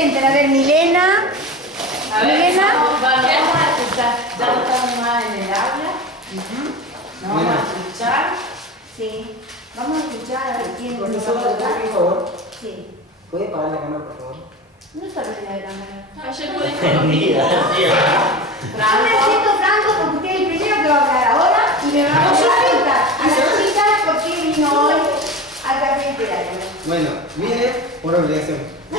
presenten. A ver, Milena. A ver, Milena. vamos a escuchar. Ya no estamos más en el aula. Nos vamos a escuchar. Sí. Vamos a escuchar a ver quién nos va a Profesora, hablar. por favor, Sí. ¿puede apagar la cámara, por favor? No está bien la cámara. Ayer lo dijo lo mismo. Yo me siento franco porque usted es el primero que va a hablar ahora y me va a preguntar a las chicas por qué vino hoy al café literario. Bueno, vine por obligación. ¿Por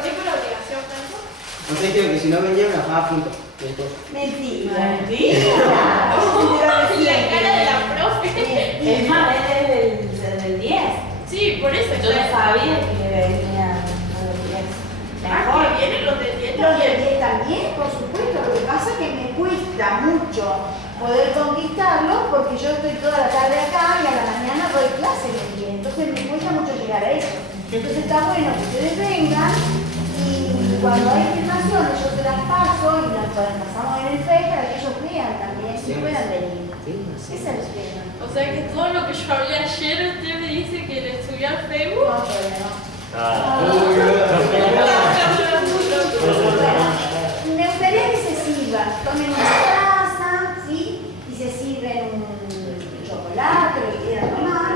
qué por obligación, Franco? No sé, creo que si no venía me bajaba puntos. Mentira. Mentira. La cara de la profe. Es más, él es del 10. Sí, por eso. Yo no sabía que venía los 10. Mejor vienen los de 10 Los también. de también, por supuesto. Lo que pasa es que me cuesta mucho poder conquistarlos porque yo estoy toda la tarde acá y a la mañana doy clase de 10. Entonces me cuesta mucho llegar a eso. Entonces está bueno que ustedes vengan y cuando hay filmaciones yo se las paso y las pasamos en el Face para que ellos vean también si puedan venir. Ese es el tema. O sea que todo lo que yo hablé ayer, usted me dice que le subió al Facebook. No, todavía no. Me gustaría que se sirvan, tomen una taza, ¿sí? Y se sirven un chocolate, lo que quieran tomar,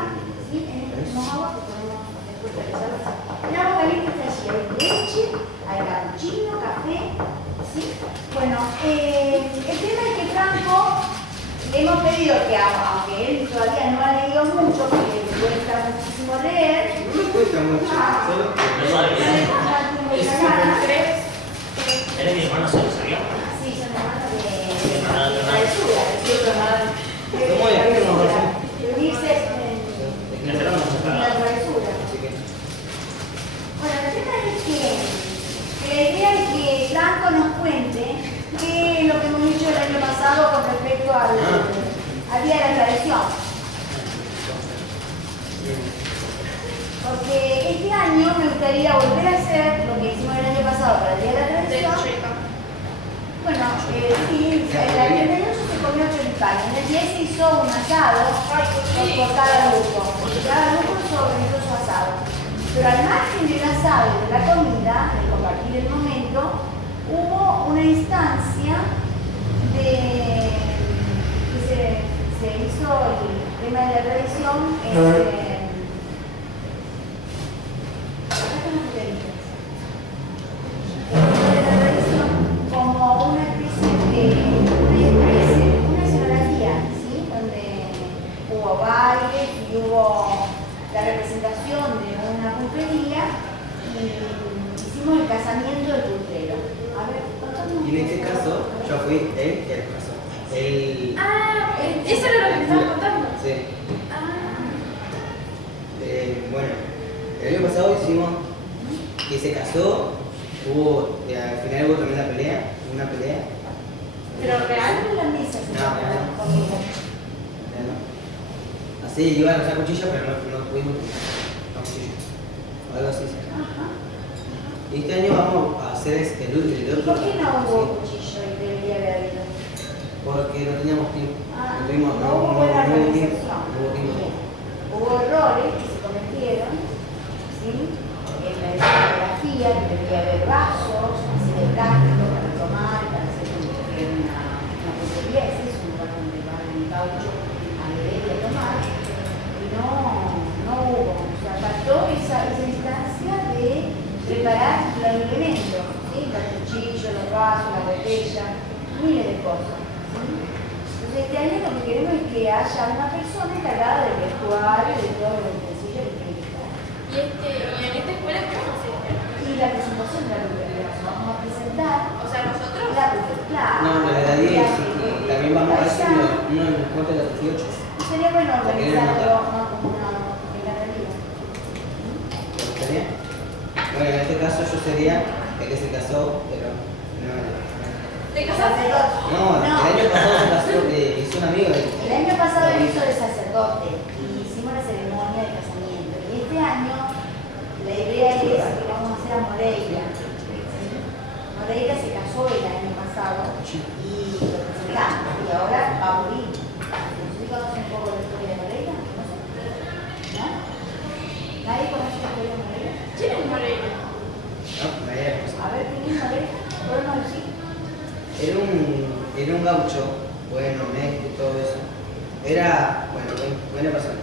¿sí? Tenemos agua que podemos después realizarlo así. El agua caliente está allí, hay leche, hay cappuccino, café, ¿sí? Bueno, el tema es que Franco le hemos pedido que, aunque él todavía no ha leído mucho, porque le cuesta muchísimo leer, No me cuesta mucho, solo ¿Eres mi hermana solo, sabía? sí, son hermanos de travesura, ¿Cómo es? de unirse Me enteraron mucho en la travesura. Así que, Bueno, el tema es que la idea es que Franco nos cuente qué es lo que hemos hecho el año pasado con respecto al Día de la Tradición. Porque este año me gustaría volver a hacer lo que hicimos el año pasado para el Día de la De Tradición. chica. Bueno, sí, el 38 se comió choripán, en el 10 se hizo un asado por cada grupo. Cada grupo organizó su asado. Pero al margen del asado y de la comida, de compartir el momento, hubo una instancia de que se hizo el tema de la tradición. Como una especie una escenografía, ¿sí? Donde hubo baile y hubo la representación de una pulpería y hicimos el casamiento del pulpero. A ver, y en este caso, yo fui él que el caso. Él. Ah, eso era lo que me estabas contando. Sí. Ah. Bueno, el año pasado hicimos que se casó, al final hubo también una pelea. pero real en la mesa se No, llama real. conmigo. Así iban a usar cuchillo, pero no pudimos usar cuchillo. O algo así. Ajá. Y este año vamos a hacer el otro. ¿Por qué no Sí. hubo cuchillo y debería haber habido? Porque no teníamos tiempo. Ah, No tuvimos, no hubo buena hubo tiempo. organización. No hubo tiempo. Bien. Hubo errores que se cometieron, ¿sí? En la escenografía, que debería haber vasos, así de plástico para tomar, para hacer una pulpería, ese es un lugar donde van en caucho a beber y a tomar, y no hubo, o sea, faltó esa instancia de preparar los elementos, ¿sí? Los cuchillos, los vasos, la botella, miles de cosas. ¿Sí? Entonces este año lo que queremos es que haya una persona encargada del vestuario y de todo lo utensilios que tiene que estar. ¿Y en esta escuela qué vamos a hacer? Y la presentación de la pulpería, vamos a presentar O sea, nosotros. la pulpería. No, la de 10, también vamos a hacer uno en el corte de los 18. Sería bueno organizarlo ¿no? como una galería. ¿Está bien? Bueno, en este caso yo sería el que se casó, pero no. ¿Te casaste? No, el año pasado se casó, hizo un amigo. El año pasado él hizo de sacerdote y hicimos la ceremonia de casamiento. Y este año la idea es que vamos a hacer a Moreira. ¿Sí? Moreira se casó el año pasado y lo presentamos. Y ahora va a morir. No sé si conocen un poco la historia de Moreira. ¿No? ¿Nadie conoce la historia de Moreira? ¿Quién es era un gaucho, bueno, honesto y todo eso. Era, bueno, buena persona.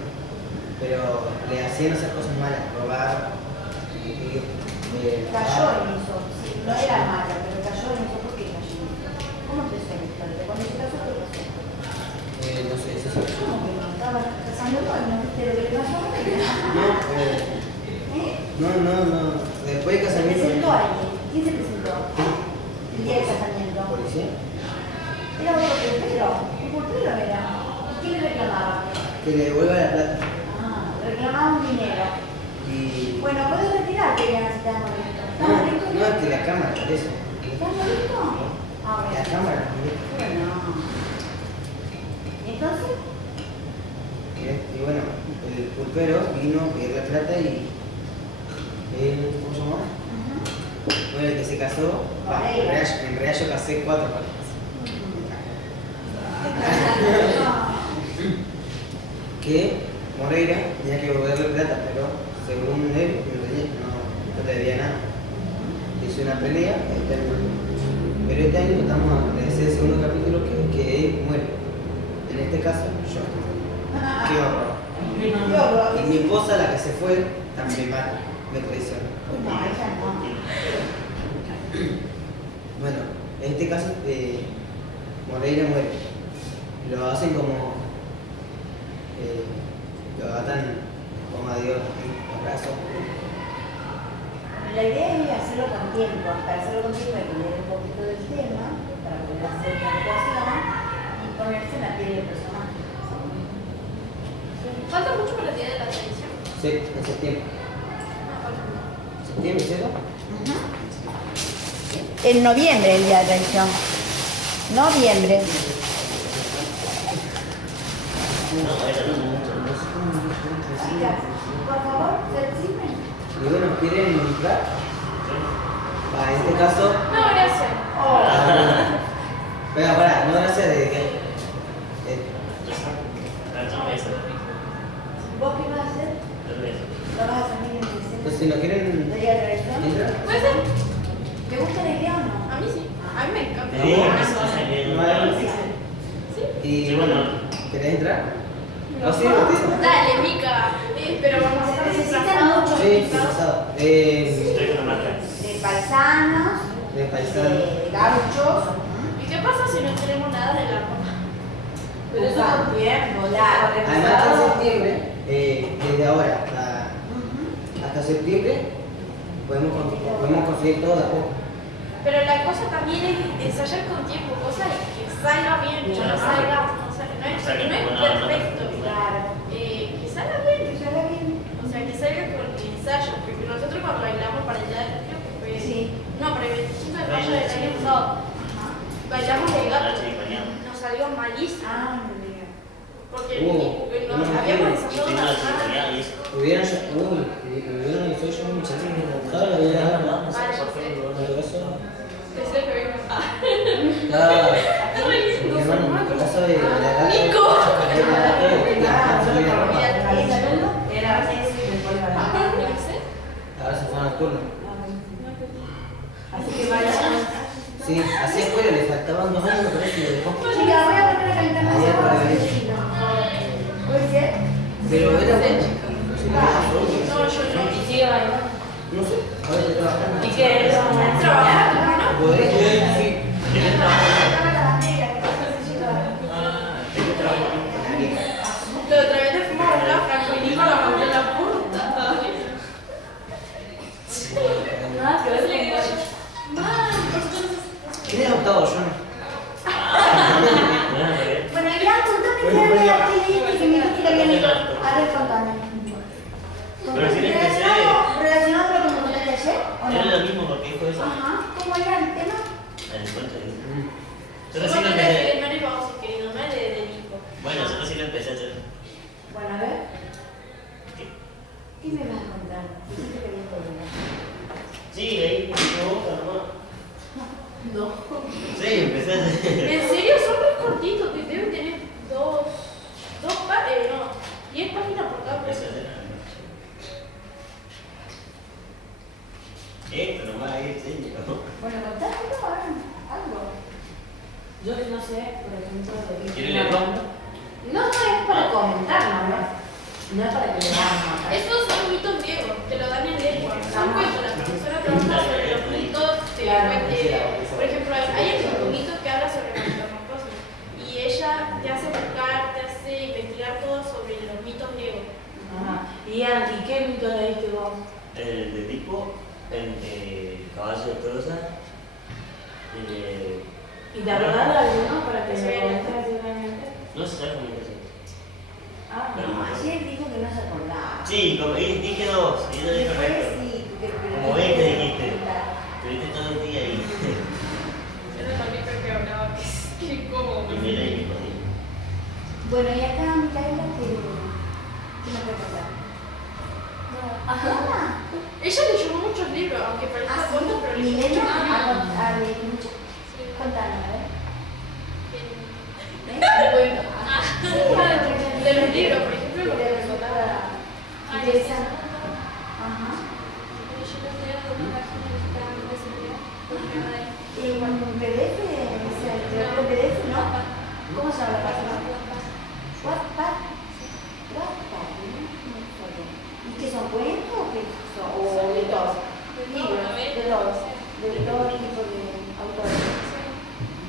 Pero le hacían hacer cosas malas, robar. Cayó en eso. Sí, no era malo, pero cayó en eso. ¿Por qué cayó en eso? ¿Cómo empezó la historia? Cuando se casó, ¿qué pasó? No sé, eso sí. ¿Cómo que no? Estaba casando con no viste lo que le pasó a él. No, ¿Eh? no. Después de Se casamiento. presentó alguien. ¿Quién se presentó? El día del casamiento. ¿Policía? Era otro pulpero. Un pulpero era. ¿Quién le reclamaba? Que le devuelva la plata. Ah, reclamaba un dinero. Y. Bueno, puedes retirar que ya está molesto. ¿Está No, molesto? no, es que la cámara, por eso. ¿Está molesto? Ah, bueno. La cámara, Bueno. ¿Y entonces? y bueno, el pulpero vino a pedir la plata y. ¿Cómo se llama? Bueno, el que se casó, en realidad yo casé 4 parejas. Que Moreira tenía que devolverle plata, pero según él no le debía nada. Hizo una pelea, pero este año estamos a agradecer el segundo capítulo que él muere. En este caso, yo. Qué horror. Y mi esposa, la que se fue, también me traicionó. No, ella no. Bueno, en este caso, Moreira muere. Lo hacen como. Lo atan como a Dios, los brazos. La idea es hacerlo con tiempo. Para hacerlo con tiempo hay que leer un poquito del tema, para poder hacer la ecuación y ponerse en la piel del personaje. Falta mucho para el día de la tradición. Sí, en septiembre. No, falta mucho. ¿Septiembre, cierto? En noviembre el día de tradición. Noviembre. No, era no mucho. Chicas, por favor, flexible. Y bueno, ¿quieren entrar? En este caso. No, gracias. Venga, pará, no gracias de que. ¿Vos qué vas a hacer? ¿Lo vas a salir en diciembre? Entonces, si no quieren. ¿El día de tradición? ¿Entrar? ¿Puede ser? ¿Te gusta la idea o no? A mí sí. A mí me encanta. Y Sí, bueno. ¿querés entrar? No. Sí, divertido. Dale, Mica. Pero vamos a Se estar necesitan disfrazados. muchos Sí, invitados disfrazado. Estoy con la marca. de paisanos, De paisano. de gauchos. ¿Y qué pasa si no tenemos nada de la ropa? Pero eso con tiempo, Claro. Además que en septiembre, desde ahora hasta septiembre, podemos conseguir todo de a poco. Pero la cosa también es ensayar con tiempo, cosas que salga bien, que no salga, no es perfecto, Claro. que salga bien, Que salga bien. o sea, que salga con ensayo, porque nosotros cuando bailamos para el día de creo que fue, Sí. no, para el 25 de mayo del año pasado, bailamos de gato, nos salió malísimo, Ah, no digas. porque No, nos habíamos ensayado una semana. Hubieran soy yo un muchacho que me gustaba, había dado eso. Pensé que vengo. Claro. Mi hermano, mi casa de la gata. Nico. Era así, después para Ahora se fueron al turno. Así que vayan. Sí, así fue, le faltaban 2 años, me parece, y lo dejó. Chica, voy a poner a calentar más Ayer agua. para ver. ¿Puede ser? Pero era bueno. No, yo no. Y sigue bailando. No sé, ahora estoy trabajando. ¿Y qué es? Trabajar, ¿no? ¿Podré? Sí. La otra vez te fuimos a hablar Franco y Nico la mandó en la puerta. Nada, que ver Le digo con yo, man, ¿Quién es adoptado? Yo no. Bueno, ya contame qué había que me dijiste que había leído. A ver, contame. Pero si le empecé. ¿Relacionado con lo que me contaste ayer? ¿O Era no? lo mismo porque dijo eso. Ajá. ¿Cómo era el tema? En el cuento de Yo Yo recién lo no empecé. le vamos a querido, no es de Nico. Bueno, yo recién lo empecé a hacer. Bueno, a ver. ¿Qué? ¿Qué me vas a contar? Dijiste que había problema. Sí, ahí me gusta nomás. No. Sí, empecé a hacer. En serio, son muy cortitos, que deben tener dos páginas, no, 10 páginas por cada Empecé a cosa. hacer. Esto nomás ahí enseño. Bueno, contame algo. Yo que no sé, por ejemplo, de qué ¿Quiere están leerlo? hablando. No, no es para comentarlo, ¿no? No es para que le damos. Estos son mitos griegos, te lo dan en lengua. Son cuentos, la profesora trabaja sobre los mitos de, por ejemplo, hay un mito que habla sobre la metamorfosis y ella te hace buscar, te hace investigar todo sobre los mitos griegos. Ajá. ¿Y qué mito leíste vos? El de Edipo, el de Caballo de Troya, ¿Y te acordás de alguno para que Sí. me comentes seguramente? no se sabe cómo es eso. Ah, Pero- No, ayer dijo que no se acordaba. Sí, como dije dos, y yo dije Después correcto. sí, porque Como 20 dijiste. Estuviste todo el día ahí. Era el mito que hablaba, que como... Y mira y me jodí. Bueno, y acá Micaela, ¿qué me puede contar? Ajá. Ella leyó muchos libros, aunque parezca corto, pero leyó muchos Milena, libros. a ver, mucho. Sí. Contanos, a ver. Bueno, Sí, de los libros, por ejemplo, lo que me contaba. interesante. Ajá. Y un PDF, o sea, el PDF, ¿no? ¿Cómo se llama la página? Wattpad. Wattpad, ¿no? No me acuerdo. ¿Y qué son cuentos o qué son? ¿O de todos? Libros, de todos. De todo tipo de autores.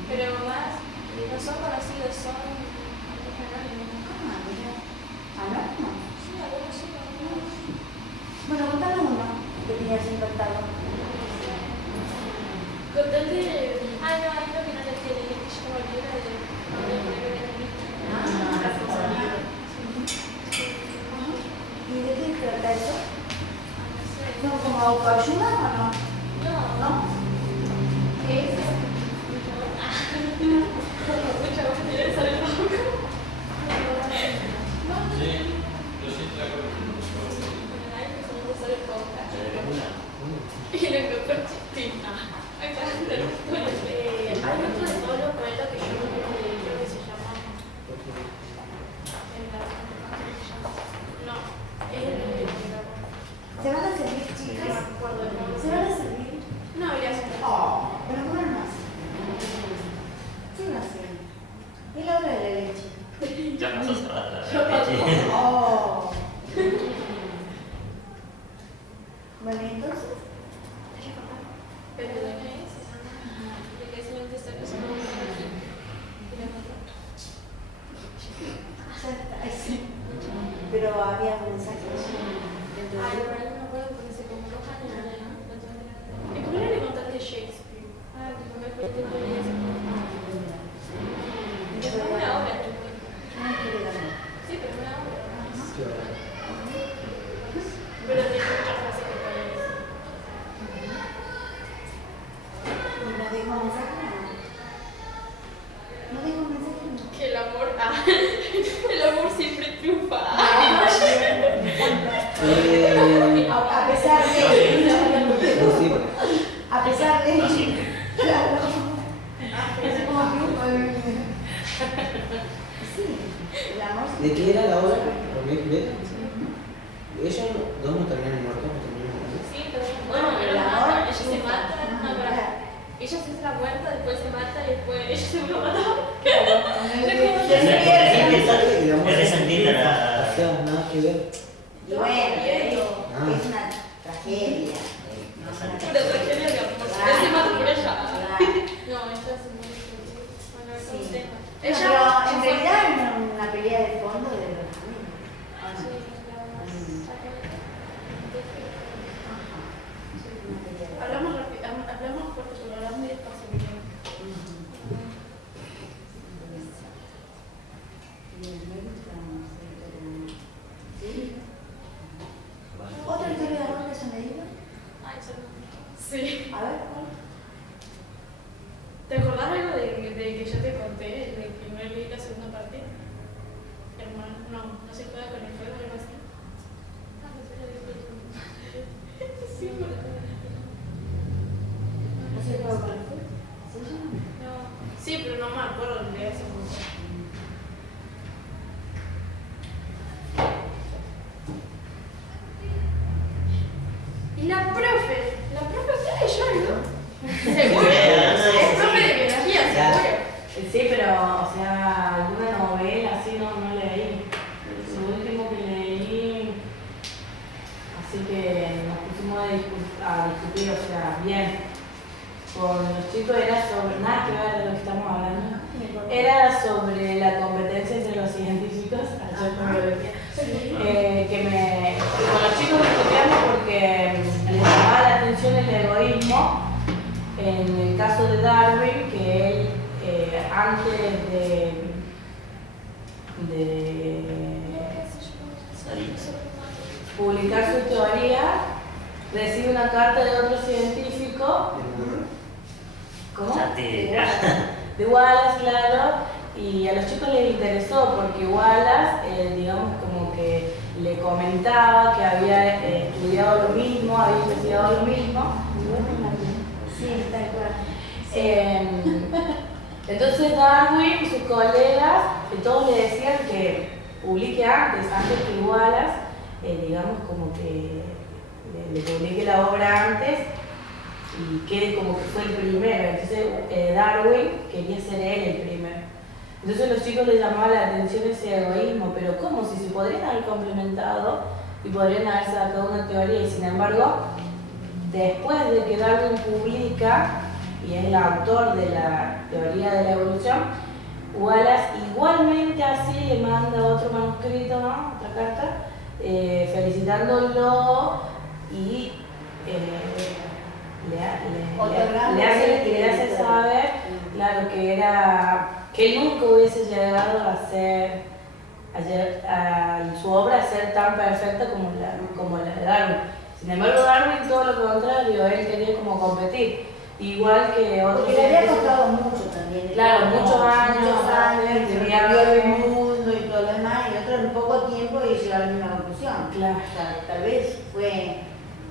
Pero más, no son conocidos, son anónimos. Ah, mira. ¿Anónimos? Sí, algunos sí, algunos. Bueno, contanos uno que tenías impactado. Con tal de... Ah, no, hay uno que no le tiene, que se llama el libro de... ¿Y de qué trata eso? No sé. ¿Son como autoayuda o no? No, ¿No? ¿qué es? Mucha voz tiene sale poco. Sí, yo sí te la conozco. Y lo encontró chispita. Acá hay otro de Pablo Coelho que yo no creo que se llama. No, es el. ¿Se van a servir, No chicas? me acuerdo el nombre. ¿Se van a servir? No, gracias. Oh, pero coman más. Sigan haciendo. ¿Y la hora de la leche? Ya pasó cerrada la leche. Oh. Bueno, entonces, Pero ¿de qué es? ¿De qué es el intestino? ya está. Ay, sí. Pero había mensajes dentro Ay, de la verdad no me acuerdo porque se compró Hannah. ¿Y cómo le contaste Shakespeare? Ah, que me fue de eso. Es una obra, tipo. Sí, pero una obra. Pero tiene muchas frases que pueden decir. ¿Y no dijo mensaje? ¿No dijo mensaje? Que el amor, el amor siempre triunfa. A pesar de... No, sí, A pesar de... No siempre. Claro. Es como que... Sí, el amor... ¿De qué era la obra? ¿Romeo y Julieta? Ellos dos no terminaron muertos, no terminaron muertos. Sí, pero bueno, pero el amor... ella se mata, no, pero ella se hace la vuelta, después se mata y después ella se vuelve a matar. Es resentida la... O sea, nada que ver. Y bueno, te digo, es una tragedia. Una tragedia de amor. Él se mata por ella. No, ella se muere por ella. Bueno, es un tema. Pero en realidad era una pelea de fondo de los amigos. Sí, hablamos rápido, hablamos fuerte, pero hablamos muy despacio. ¿Otra historia de amor que se me diga? Ay, sí. A ver, ¿Te acordás algo de que yo te conté, de que no leí la segunda parte? Hermano, no se juega con el fuego o algo así. Ah, no sé, lo digo. Sí, ¿no se puede con el fuego? ¿Sí? no. Sí, pero no me acuerdo de eso mucho. Y la profe usted leyó, ¿no? Seguro. Es profe de biología, seguro. ¿En serio? Sí, pero, o sea, alguna novela así no leí. Lo último que leí, así que nos pusimos a discutir, o sea, bien. Con los chicos era sobre, nada que ver de lo que estamos hablando, era sobre la competencia entre los científicos, ayer con biología, que con los chicos discutíamos porque les llamaba la atención el egoísmo en el caso de Darwin, que él antes de publicar su teoría recibe una carta de otro científico. ¿Cómo? De Wallace, claro, y a los chicos les interesó porque Wallace, digamos, como que le comentaba que había estudiado lo mismo, había investigado lo mismo. Sí, tal cual. Entonces Darwin y sus colegas, todos le decían que publique antes que Wallace, digamos, como que le publique la obra antes y quede como que fue el primero. Entonces Darwin quería ser él el primero. Entonces los chicos les llamaba la atención ese egoísmo, pero ¿cómo? Si se podrían haber complementado y podrían haber sacado una teoría, y sin embargo, después de que Darwin publica y es el autor de la teoría de la evolución, Wallace igualmente así le manda otro manuscrito, ¿no? Otra carta, felicitándolo y le hace saber, claro, que él nunca hubiese llegado a ser, su obra a ser tan perfecta como la de Darwin. Sin embargo, Darwin todo lo contrario, él quería como competir, igual que otros. Porque le había costado mucho también. Claro, muchos años, cambió el mundo y todo lo demás, y otro en poco tiempo y llegó a la misma conclusión. Claro. O sea, tal vez fue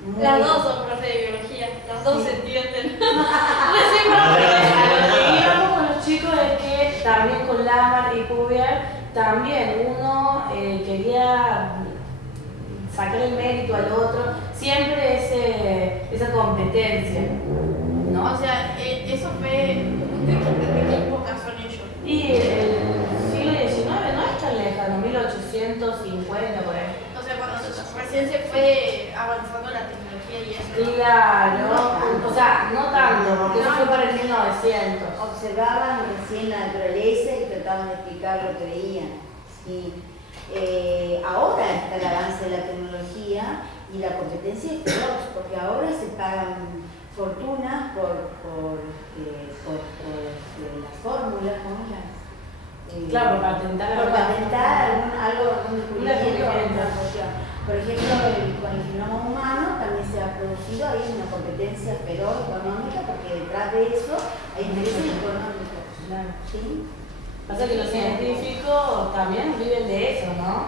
muy... Las dos son profe de biología, las dos se entienden. Lo que íbamos con los chicos es que también con Lamarck y Cuvier, también uno quería sacar el mérito al otro, siempre esa competencia, ¿no? O sea, eso fue, ¿de qué época son ellos? Y el siglo XIX no es tan lejano, 1850 por ahí. O sea, cuando recién se fue avanzando la tecnología y eso. Claro, o sea, no tanto, porque eso fue para el 1900. Observaban recién la naturaleza y trataban de explicar lo que veían. ¿Sí? Ahora está el avance de la tecnología y la competencia es feroz, porque ahora se pagan fortunas por las fórmulas, ¿no? Claro, por patentar algún descubrimiento, alguna cuestión. Por ejemplo, con el genoma humano también se ha producido ahí una competencia feroz económica, porque detrás de eso hay intereses económicos. Claro. ¿Sí? Pasa que los científicos también viven de eso, ¿no?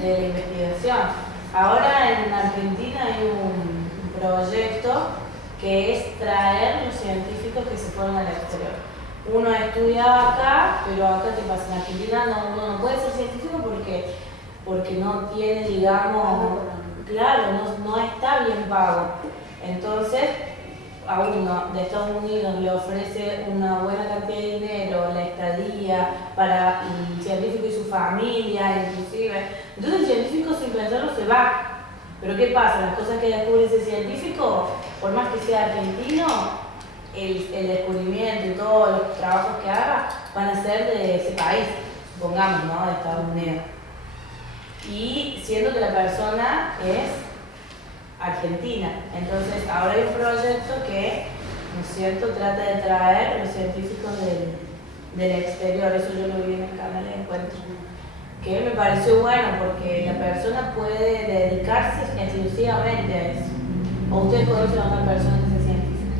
De la investigación. Ahora en Argentina hay un proyecto que es traer los científicos que se fueron al exterior. Uno estudia acá, pero acá te pasa en Argentina uno no puede ser científico porque no tiene, digamos, claro, no está bien pago. Entonces, a uno de Estados Unidos le ofrece una buena cantidad de dinero, la estadía para el científico y su familia, inclusive. Entonces el científico sin pensarlo se va. Pero ¿qué pasa? Las cosas que descubre ese científico, por más que sea argentino, el descubrimiento y todos los trabajos que haga van a ser de ese país, supongamos, ¿no? De Estados Unidos. Y siendo que la persona es argentina. Entonces, ahora hay un proyecto que, ¿no es cierto?, trata de traer los científicos del exterior. Eso yo lo vi en el canal de Encuentro. Que me pareció bueno porque la persona puede dedicarse exclusivamente a eso. ¿O ustedes conocen a una persona que sea científica?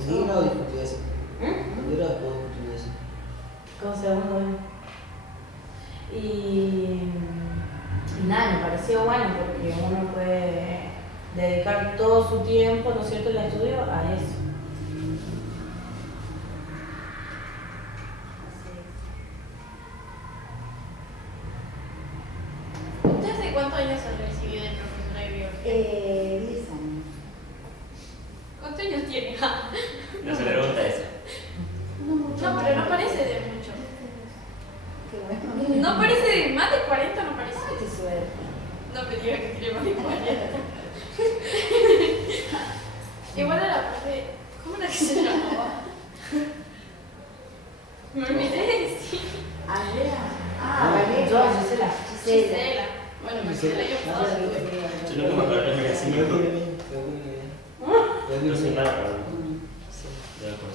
¿Un libro o discutir eso? ¿Un libro o discutir eso? Con segundo. Y nada, me pareció bueno porque uno puede dedicar todo su tiempo, ¿no es cierto?, el estudio a eso. ¿Usted hace cuántos años se recibió de profesora de biología? 10 años. ¿Cuántos años tiene? No se pregunta eso. No, pero no parece de mucho. Qué bueno. No parece de más de 40, no parece. Qué suerte. No me diga que tiene más de 40. Igual a la parte. ¿Cómo era que se llamaba? Me olvidé de decir. Andrea. Ah, Valeria. Yo, Gisela. Gisela. Gisela. Bueno, me Gisela yo Ah, puedo. Yo no me acuerdo que Sí, así no me tiene No sé para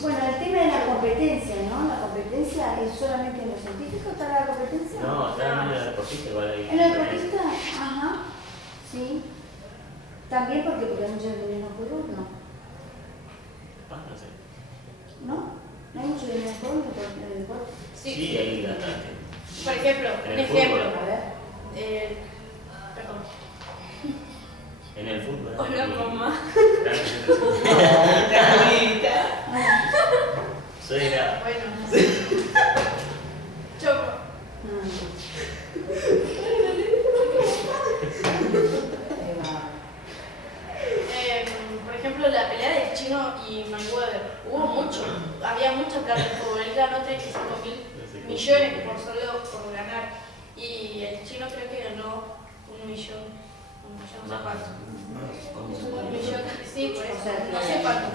Bueno, el tema de la competencia, ¿no? La competencia es solamente en los científicos, ¿está la competencia? No, está en el deportista igual ahí. ¿En la deportista? Ajá, sí. También porque hay muchos niños por uno, Ah, no sé. ¿no? No hay muchos niños por uno en el deporte. Sí, ahí bastante. Por ejemplo, En un el ejemplo. fútbol. A ver. Perdón. En el fútbol. Hola, mamá. Soy era. Bueno. Choco. Ahí va. Por ejemplo, la pelea de Chino y Mayweather. Hubo mucho. Había mucha plata en fútbol. Él ganó 35.000 millones por solo por ganar. Y el Chino creo que ganó 1 millón. 1 millón, no sé cuánto. 1 millón, sí, por eso. No sé cuánto.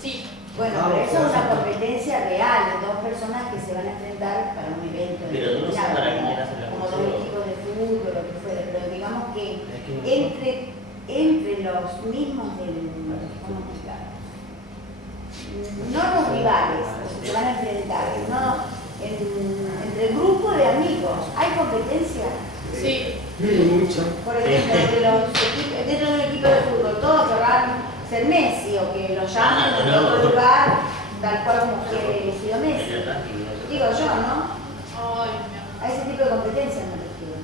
Sí. Bueno, pero eso es una competencia real de dos personas que se van a enfrentar para un evento Pero no sé determinado, para como- quién hace la como dos función. equipos de fútbol o lo que fuera, pero digamos que Es que no entre los mismos del, ¿cómo explicar? No los rivales que se van a enfrentar, sino entre el grupo de amigos, ¿hay competencia? Sí. Mucho. Por ejemplo, dentro de un equipo de fútbol, todos querrán ser Messi o que lo llamen en otro lugar, tal cual como fue elegido Messi. Digo yo, ¿no? Ay, mi amor. A ese tipo de competencia me refiero.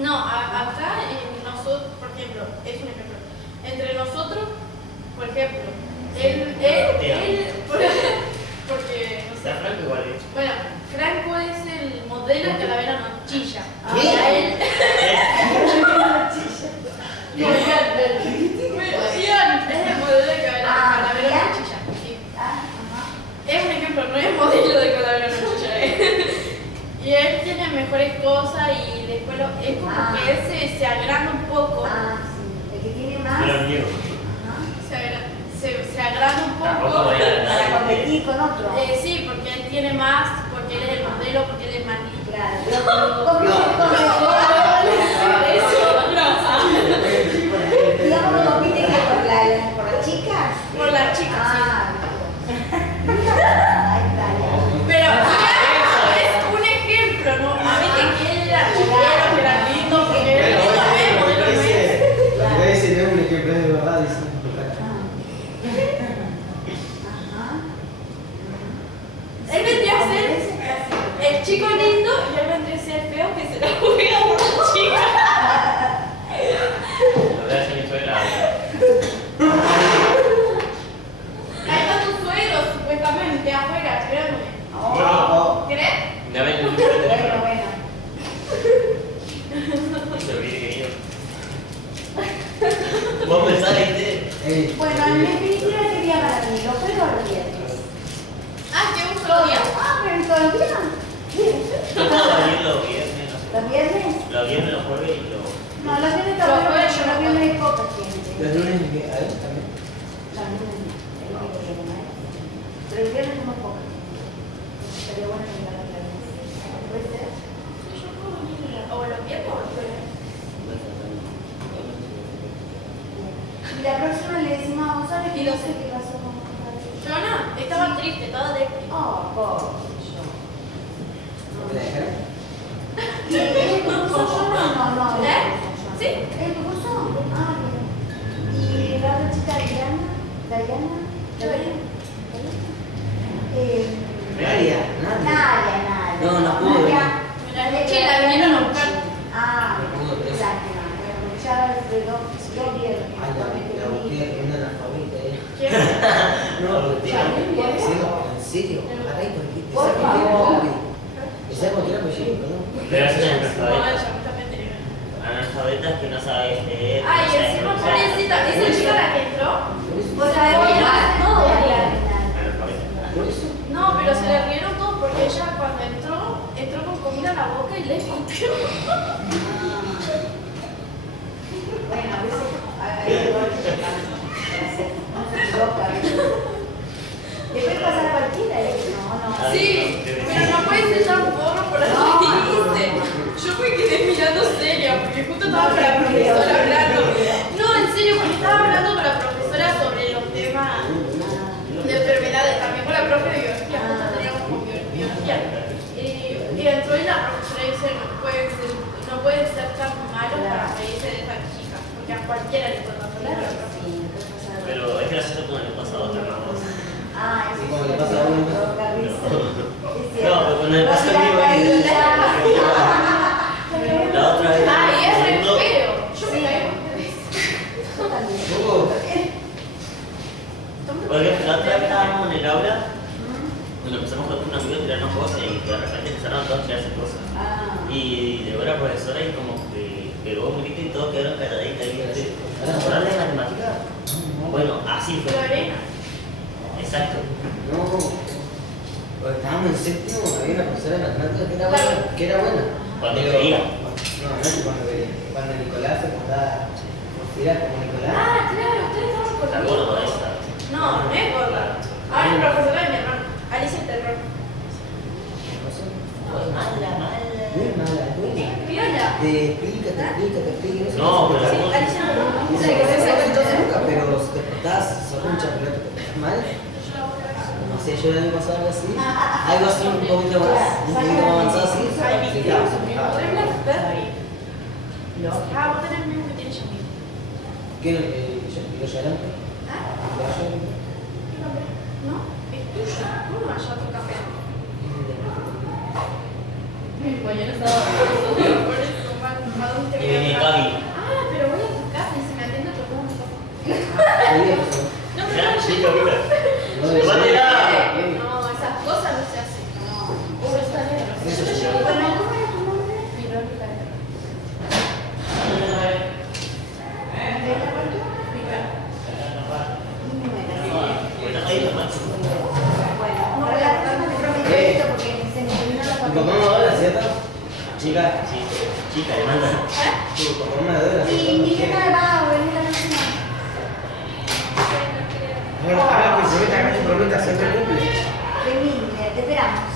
No, acá nosotros, por ejemplo, es un ejemplo. Entre nosotros, por ejemplo, porque, no sé. La Franco igual es. Bueno, Franco es el modelo que la vera no chilla. ¿Qué? Y a él. No, Ian es el modelo de Calavera ¿Ian? no chilla. Sí. Ah, ajá. Es un ejemplo, no es modelo de Calavera no chilla. Y él tiene mejores cosas y después es como que él se agranda un poco. Ah, sí. El que tiene más. Pero Diego. Ajá. Se agranda un Tampoco poco. voy a Para competir con otro. Sí, porque él tiene más, porque él es el modelo, porque él es más lindo. Claro. Pero compite con digamos que compite que por las chicas. Por las chicas, Ah, ahí está, ya. Pero es un ejemplo, ¿no? A mí que él era chileno, que era lindo, porque él también modelo no es. Ese no es un ejemplo de verdad, dice. Ajá. Él vendría a ser el chico lindo y él vendría a ser feo que se la juega por la chica. Lo voy a hacer mi suegra. Ahí está tu suegro, supuestamente, afuera, esperándome. Oh, ¿Crees? Una vez bueno, bueno. Se olvide que yo. Vos pensás, ¿viste? Bueno, en definitiva, ¿qué día para mí? ¿Los jueves o los viernes? Ah, que un solo día. Ah, pero todo el día. Bien. Yo puedo venir los viernes, no sé. ¿Los viernes? Los viernes, los jueves y los. No, los viernes está bueno, pero los viernes hay poca gente. Los lunes, a ver, también. Los lunes no, el único día que no hay. Pero el viernes somos pocas. Sería bueno que la viernes. ¿Puede ser? Yo puedo venir o los viernes o los jueves. Y la próxima le decimos a Gonzalo que Y no los- sé qué pasó con Gonzalo. Yo no, estaba triste, estaba deprimido. Oh, pobre yo. ¿Me la dejaron? ¿Y él tu curso yo? No, ¿Eh? ¿Sí? ¿El tu curso? Ah, bien. ¿Y la otra chica, Diana? ¿Diana? Nadia, Nadia. Nadia. No, no pudo Nadia. Sí, la vinieron a buscar. Ah, No pudo, pero- lástima. Bueno, ya de dos viernes. Ay, la busqué en una analfabeta, ¿Quién? No, lo Ya, bien, bien. ¿En serio? Agarrá y cualquier- Por esa cualquier favor. nombre. Esa cualquier apellido, ¿no? Pero es No, analfabeta. ella justamente no. Analfabetas que no sabes leer. Ay, no sabes encima pronunciar. pobrecita, esa chica la que entró. Por eso. Vos sabés que no, Todo. no, Analfabeta. Por eso. en la boca y le escupió. Bueno, a veces hay errores que pasan. No se equivoca. Después pasa la cualquiera y no. Sí, pero no puede ser tan forro por así dijiste. Yo me quedé mirando seria porque justo estaba con la profesora hablando. No, en serio, porque estaba hablando con la profesora sobre los temas de enfermedades, también con la profe de biología, justo teníamos como biología. Y entró y la profesora dice, no pueden ser tan malos para reírse de esta chica, porque a cualquiera le puede pasar la profe. Pero es gracioso como le pasa a otra cosa. Ah, Sí, como le pasa a uno. No, pero cuando le pasa a mí, la otra vez. Ay, es re segundo- feo. Yo me caí porque Por ejemplo, la otra vez estábamos en el aula, bueno, empezamos con un amigo a tirarnos cosas y de repente empezaron todos a tirarse cosas. Y llegó la profesora y como que pegó un grito y todos quedaron calladitos y ¿vas a hablar de matemática? Bueno, así fue. Lorena. Exacto. No, cuando estábamos en séptimo había una profesora de matemáticas que era buena. Cuando Pero- quería. No, no es cuando quería. Cuando Nicolás se portaba era como Nicolás. Ah, claro, ustedes estaban con La gorda esa. No, no es gorda. Ahora es profesora de mi hermano. Alicia el terror. No sé. Pues mala, mala. Muy mala, es buena. Viola. Te explica, no sé No, qué pero pasa. Sí, Alicia el terror. Dice que se nunca, pero si te portás, sos mucha pelota, te portás mal. No sé, yo el año pasado algo así. Algo así un poquito más avanzado así. Sí, claro. ¿Podés hablar Perry? Ah, vos tenés el mismo que tiene Yamil. ¿Qué es lo que yo ya era? ¿Ah? ¿No? Es tuyo. ¿Cómo va a tu café? Pues yo no estaba por eso, ¿a dónde te Y viene voy a Gaby. Ah, pero voy a tu casa y si me atiende te pongo un café. No, pero Ya, no, chica, mira. No, Llévatela. no, esas cosas no se hacen. No. Está bien. Eso Yo te sí. llevo. Bueno, ¿cómo era tu nombre? Verónica. Bueno, ahí nomás. Bueno, ahora la próxima te prometo esto porque se me terminó la ¿Tu papelera. papá me habla, cierto? Chica, Sí, chica, demanda. tu papá me habla, Y mi nieta va a venir la próxima. Ahora que prometa, siempre cumple. Vení, te esperamos.